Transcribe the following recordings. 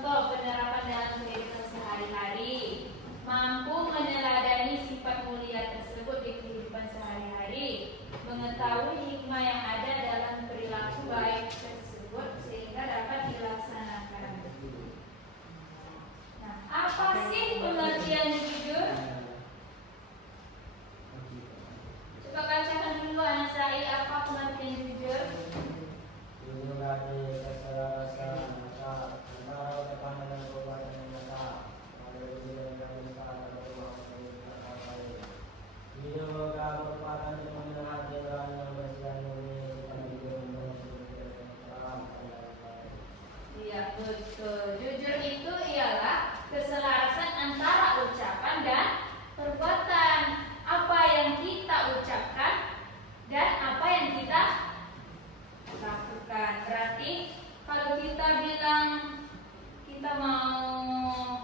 contoh penerapan dalam kehidupan sehari-hari, mampu meneladani sifat mulia tersebut di kehidupan sehari-hari, mengetahui hikmah yang ada dalam perilaku baik tersebut sehingga dapat dilaksanakan. Nah, apa sih pengertian jujur? Coba bacakan dulu anak saya, apa pengertian jujur? Jujur dari keselarasan antara ucapan dan perbuatan yang nyata. Jujur merupakan cerminan hati orang yang bersih dan murni serta jujur terang. Iya, betul. Jujur itu ialah keselarasan antara ucapan dan perbuatan. Apa yang kita ucapkan dan apa yang kita lakukan. Berarti kalau kita bilang kita mau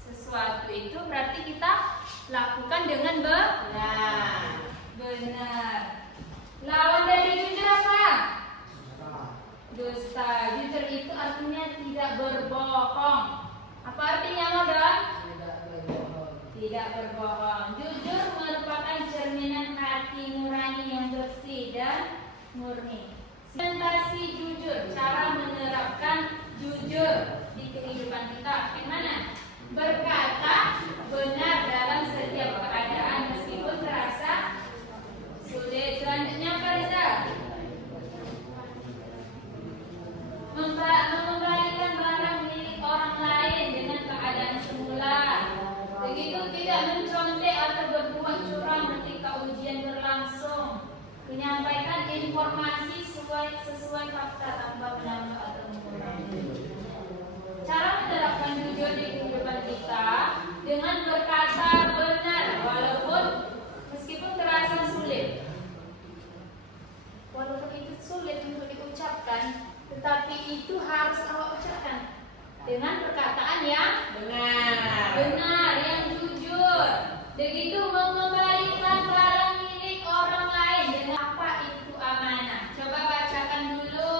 sesuatu itu berarti kita lakukan dengan benar. Benar. Lawan dari jujur apa? Dusta. Jujur itu artinya tidak berbohong. Apa artinya, Modon? Tidak berbohong. Jujur merupakan cerminan hati nurani yang bersih dan murni. Implementasi jujur, cara menerapkan jujur di kehidupan kita. Yang mana? Berkata benar dalam setiap keadaan meskipun terasa sulit. Selanjutnya apa, Riza? Mengembalikan barang milik orang lain dengan keadaan semula. Begitu tidak mencontek atau berbuat curang ketika ujian berlangsung. Menyampaikan informasi sesuai fakta tanpa menambah atau mengurangi. Cara menerapkan jujur di kehidupan kita dengan berkata benar walaupun meskipun terasa sulit. Walaupun itu sulit untuk diucapkan, tetapi itu harus awak ucapkan dengan perkataan yang benar, yang jujur. Begitu mengembalikan barang milik orang lain dengan apa itu amanah. Coba bacakan dulu,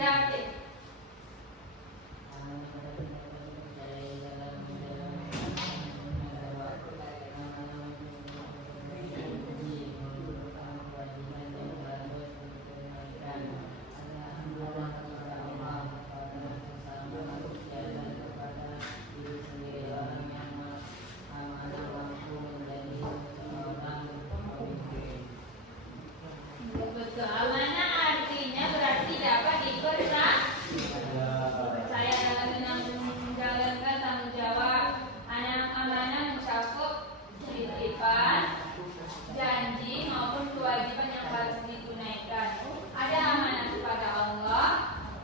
David. Betul, amanah artinya berarti dapat dipercaya dalam menjalankan tanggung jawab. Amanah mencakup titipan, janji maupun kewajiban yang harus ditunaikan. Ada amanah kepada Allah,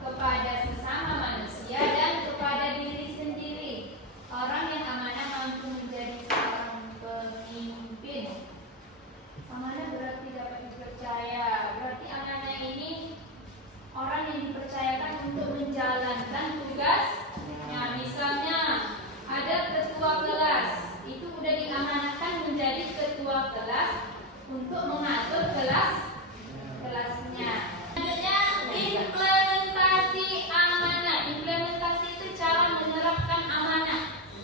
kepada sesama manusia, dan kepada diri sendiri. Orang yang amanah mampu menjadi seorang pemimpin. Amanah berarti dapat dipercaya. Berarti amanah ini orang yang dipercayakan untuk menjalankan tugasnya. Misalnya ada ketua kelas, itu sudah diamanahkan menjadi ketua kelas untuk mengatur kelasnya. Selanjutnya implementasi amanah. Implementasi itu cara menerapkan amanah.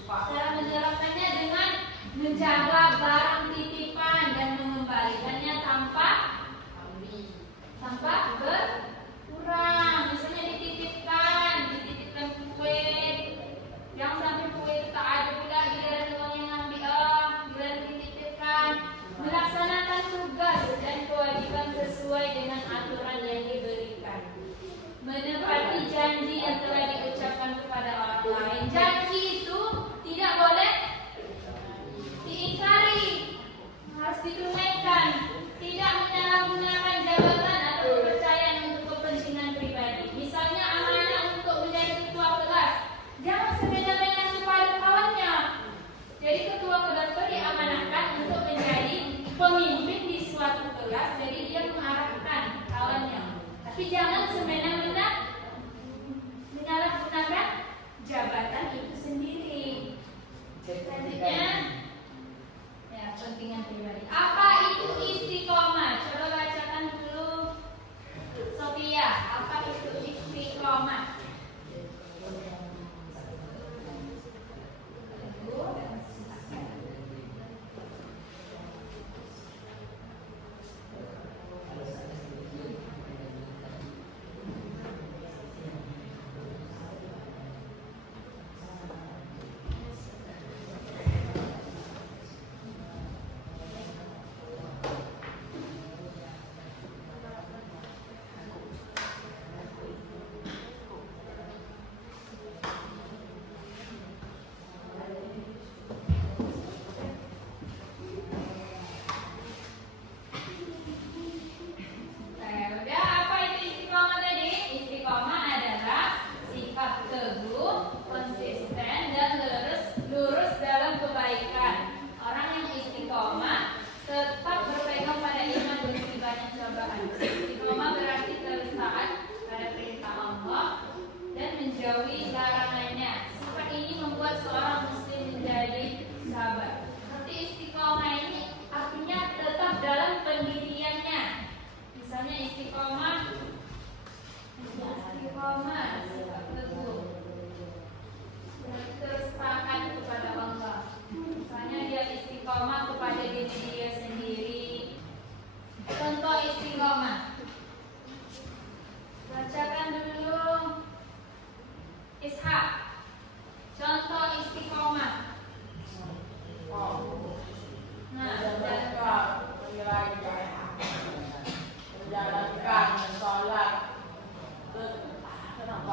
Cara menerapkannya dengan menjaga barang titipan dan mengembalikannya tanpa berkurang. Misalnya dititipkan kue, yang sampai kue itu tak ada pula giliran uang yang ambil, giliran dititipkan. Melaksanakan tugas dan kewajiban sesuai dengan aturan yang diberikan. Menepati janji yang telah diucapkan kepada orang lain. Janji itu tidak boleh diingkari, harus ditunaikan. Tidak menyalahgunakan jabatan atau kepercayaan untuk kepentingan pribadi. Misalnya amanah untuk menjadi ketua kelas, jangan semena-mena kepada kawannya. Jadi ketua kelas itu diamanahkan untuk menjadi pemimpin di suatu kelas. Jadi dia mengarahkan kawannya. Tapi jangan semena-mena menyalahgunakan jabatan itu sendiri. menjauhi larangannya. Sifat ini membuat seorang muslim menjadi sabar. Seperti istiqomah ini artinya tetap dalam pendiriannya. Misalnya istiqomah sikap teguh, terus taat kepada Allah. Misalnya dia istiqomah kepada diri dia sendiri. Contoh istiqomah, bacakan dulu Ishak. Contoh istiqomah. Nah, menjalankan sholat tetap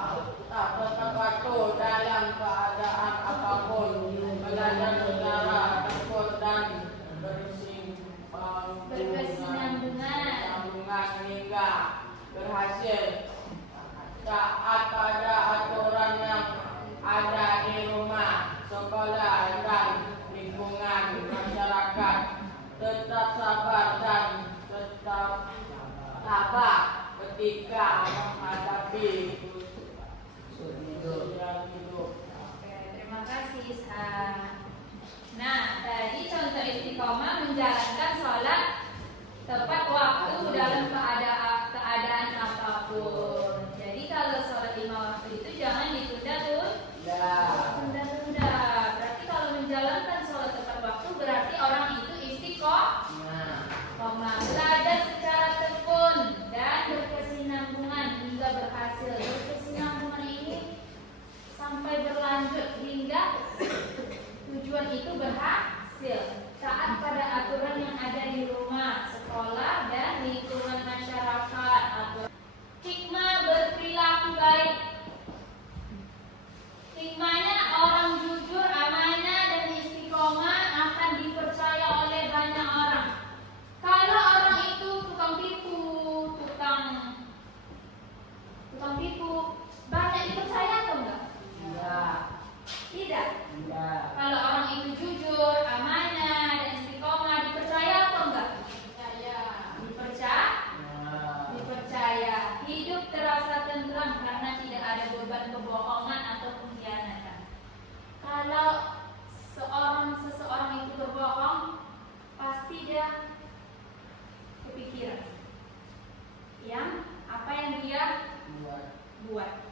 waktu dalam keadaan apapun, belajar negara, tekun dan berkesinambungan hingga berhasil. Taat pada aturan yang ada di rumah, sekolah dan lingkungan masyarakat. Tetap sabar dan tetap tabah ketika menghadapi ujian hidup. Oke, terima kasih Ishak. Nah, tadi contoh istiqomah menjalankan sholat tepat waktu dalam keadaan apapun. Jadi kalau sholat 5 waktu itu jangan ditunda tuh. Tunda-tunda. Berarti kalau menjalankan sholat tepat waktu berarti orang itu istiqomah. Belajar secara tekun dan berkesinambungan hingga berhasil. Berkesinambungan ini sampai berlanjut hingga tujuan itu berhasil. Taat pada aturan yang ada di rumah, sekolah, dan lingkungan masyarakat. Hikmah berperilaku baik. Hikmahnya orang jujur, amanah, dan istiqomah akan dipercaya oleh banyak orang. Kalau orang itu tukang tipu, banyak dipercaya atau enggak? Tidak. Kalau orang itu jujur, amanah, dan istiqomah, dipercaya atau enggak? Dipercaya. Hidup terasa tentram karena tidak ada beban kebohongan atau pengkhianatan. Kalau seseorang itu berbohong, pasti dia kepikiran apa yang dia buat.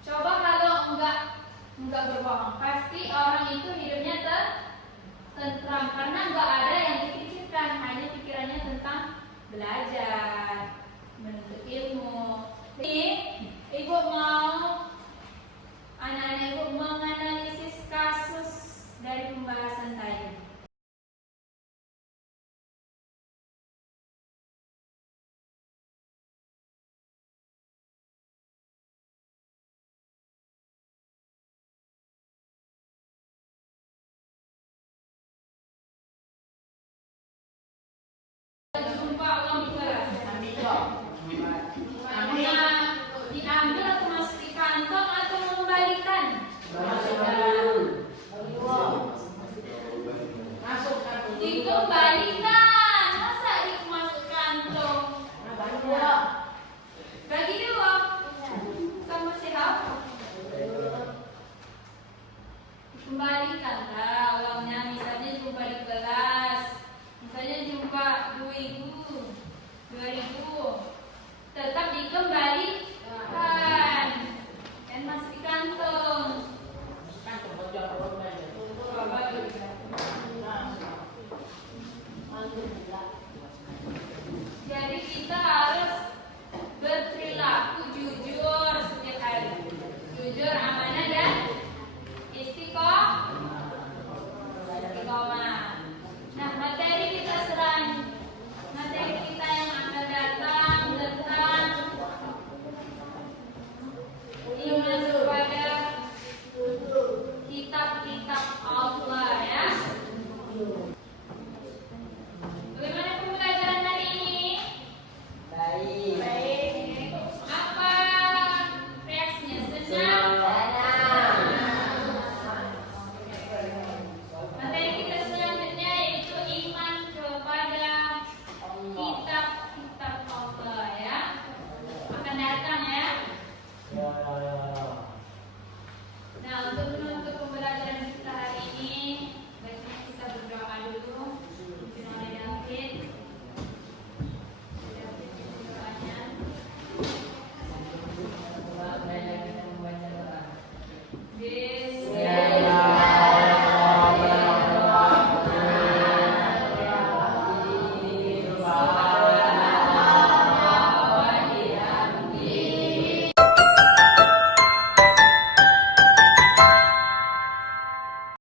Coba kalau enggak berbohong, pasti orang itu hidupnya tentram karena enggak ada yang dipikirkan, hanya pikirannya tentang belajar, menuntut ilmu. Jadi, ibu mau